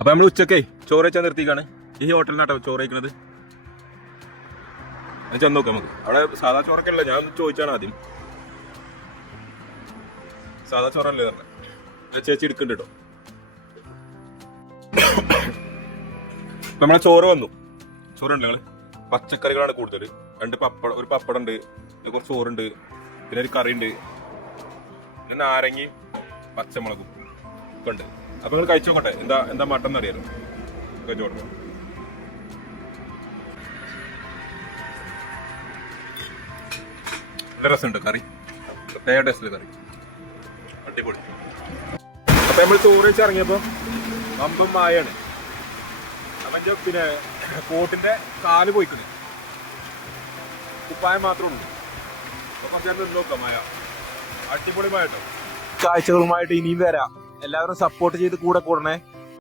അപ്പൊ നമ്മൾ ഉച്ചക്കേ ചോറ് വെച്ചാൽ നിർത്തിക്കാണ്. ഈ ഹോട്ടലിനാട്ടോ ചോറ് വയ്ക്കുന്നത് ചെന്ന് നോക്കാം നമുക്ക്. അവിടെ സാധാ ചോറൊക്കെ ഞാൻ ചോദിച്ചാണ് ആദ്യം. സാധാ ചോറല്ലേ പറഞ്ഞത് ചേച്ചി എടുക്കണ്ട നമ്മളെ ചോറ് വന്നു. ചോറുണ്ട് ഞങ്ങൾ. പച്ചക്കറികളാണ് കൂടുതൽ രണ്ട് പപ്പടം ഒരു പപ്പടം ഉണ്ട് കുറച്ച് ചോറുണ്ട് പിന്നെ ഒരു കറി ഉണ്ട് പിന്നെ നാരങ്ങയും പച്ചമുളകും ഒക്കെ ഉണ്ട്. അപ്പൊ നിങ്ങൾ കഴിച്ചു നോക്കട്ടെ. എന്താ എന്താ മട്ടൻ അറിയാലോ. കഴിച്ചു കൊടുക്കാം നല്ല രസമുണ്ട് കറി. പ്രത്യേക ടേസ്റ്റിൽ കറി. അടിപൊളി. അപ്പൊ നമ്മൾ ചോറ് വെച്ച് ഇറങ്ങിയപ്പോ വമ്പം മായാണ്. അവന്റെ പിന്നെ കോട്ടിന്റെ കാൽ പോയിക്കുന്നു കുപ്പായം മാത്രമേ ഉള്ളൂ. അപ്പൊ കുറച്ച് നേരം നോക്കാം മായ. കാഴ്ചകളുമായിട്ട് ഇനിയും വരാം. എല്ലാവരും സപ്പോർട്ട് ചെയ്ത് കൂടെ കൂടണേ.